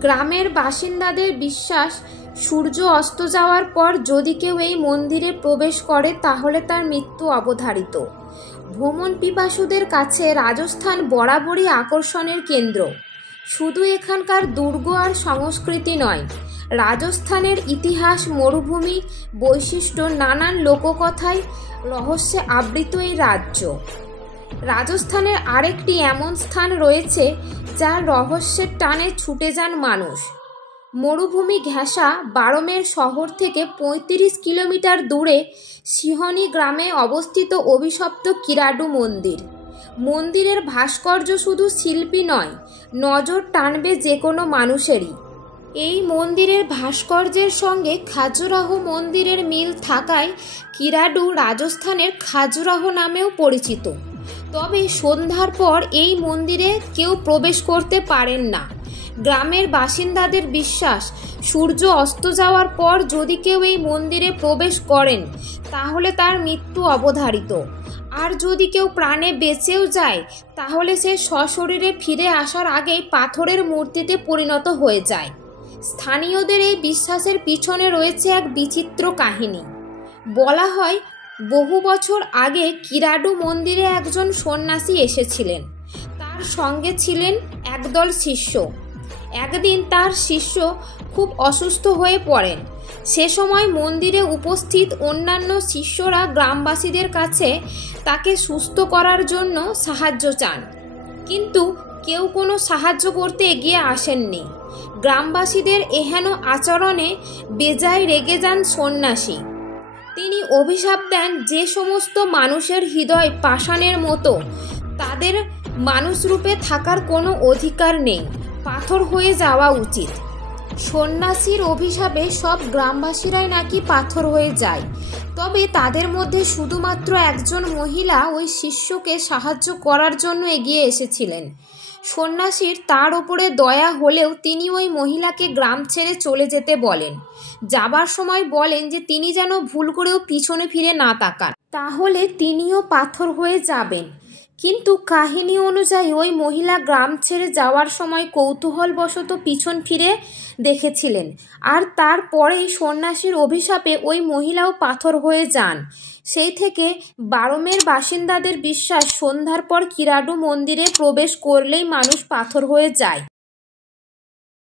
গ্রামের বাসিন্দাদের বিশ্বাস, সূর্য অস্ত যাওয়ার পর যদি কেউ এই মন্দিরে প্রবেশ করে তাহলে তার মৃত্যু অবধারিত। ভ্রমণ পিপাসুদের কাছে রাজস্থান বরাবরই আকর্ষণের কেন্দ্র। শুধু এখানকার দুর্গ আর সংস্কৃতি নয়, রাজস্থানের ইতিহাস, মরুভূমি, বৈশিষ্ট্য, নানান লোককথায় রহস্যে আবৃত এই রাজ্য। রাজস্থানের আরেকটি এমন স্থান রয়েছে যার রহস্যের টানে ছুটে যান মানুষ। মরুভূমি ঘেঁষা বারমের শহর থেকে ৩৫ কিলোমিটার দূরে সিহনি গ্রামে অবস্থিত অভিশপ্ত কিরাডু মন্দির। মন্দিরের ভাস্কর্য শুধু শিল্পী নয়, নজর টানবে যে কোনো মানুষেরই। এই মন্দিরের ভাস্কর্যের সঙ্গে খাজুরাহ মন্দিরের মিল থাকায় কিরাডু রাজস্থানের খাজুরাহ নামেও পরিচিত। তবে সন্ধ্যার পর এই মন্দিরে কেউ প্রবেশ করতে পারেন না। গ্রামের বাসিন্দাদের বিশ্বাস, সূর্য অস্ত যাওয়ার পর যদি কেউ এই মন্দিরে প্রবেশ করেন তাহলে তার মৃত্যু অবধারিত। আর যদি কেউ প্রাণে বেঁচেও যায় তাহলে সে সশরীরে ফিরে আসার আগেই পাথরের মূর্তিতে পরিণত হয়ে যায়। স্থানীয়দের এই বিশ্বাসের পিছনে রয়েছে এক বিচিত্র কাহিনী। বলা হয় বহু বছর আগে কিরাডু মন্দিরে একজন সন্ন্যাসী এসেছিলেন। তার সঙ্গে ছিলেন একদল শিষ্য। একদিন তার শিষ্য খুব অসুস্থ হয়ে পড়েন। সে সময় মন্দিরে উপস্থিত অন্যান্য শিষ্যরা গ্রামবাসীদের কাছে তাকে সুস্থ করার জন্য সাহায্য চান, কিন্তু কেউ কোনো সাহায্য করতে এগিয়ে আসেননি। গ্রামবাসীদের এহেন আচরণে বেজায় রেগে যান সন্ন্যাসী। তিনি অভিশাপ দেন যে সমস্ত মানুষের হৃদয় পাষাণের মতো, তাদের মানুষরূপে থাকার কোনো অধিকার নেই, পাথর হয়ে যাওয়া উচিত। সন্ন্যাসীর অভিশাপে সব গ্রামবাসীরাই নাকি পাথর হয়ে যায়। তবে তাদের মধ্যে শুধুমাত্র একজন মহিলা ওই শিষ্যকে সাহায্য করার জন্য এগিয়ে এসেছিলেন। সন্ন্যাসীর তার ওপরে দয়া হলেও তিনি ওই মহিলাকে গ্রাম ছেড়ে চলে যেতে বলেন। যাবার সময় বলেন যে তিনি যেন ভুল করেও পিছনে ফিরে না তাকান, তাহলে তিনিও পাথর হয়ে যাবেন। কিন্তু কাহিনী অনুযায়ী ওই মহিলা গ্রাম ছেড়ে যাওয়ার সময় কৌতূহলবশত পিছন ফিরে দেখেছিলেন, আর তারপরেই সন্ন্যাসীর অভিশাপে ওই মহিলাও পাথর হয়ে যান। সেই থেকে বারমের বাসিন্দাদের বিশ্বাস, সন্ধ্যার পর কিরাডু মন্দিরে প্রবেশ করলেই মানুষ পাথর হয়ে যায়।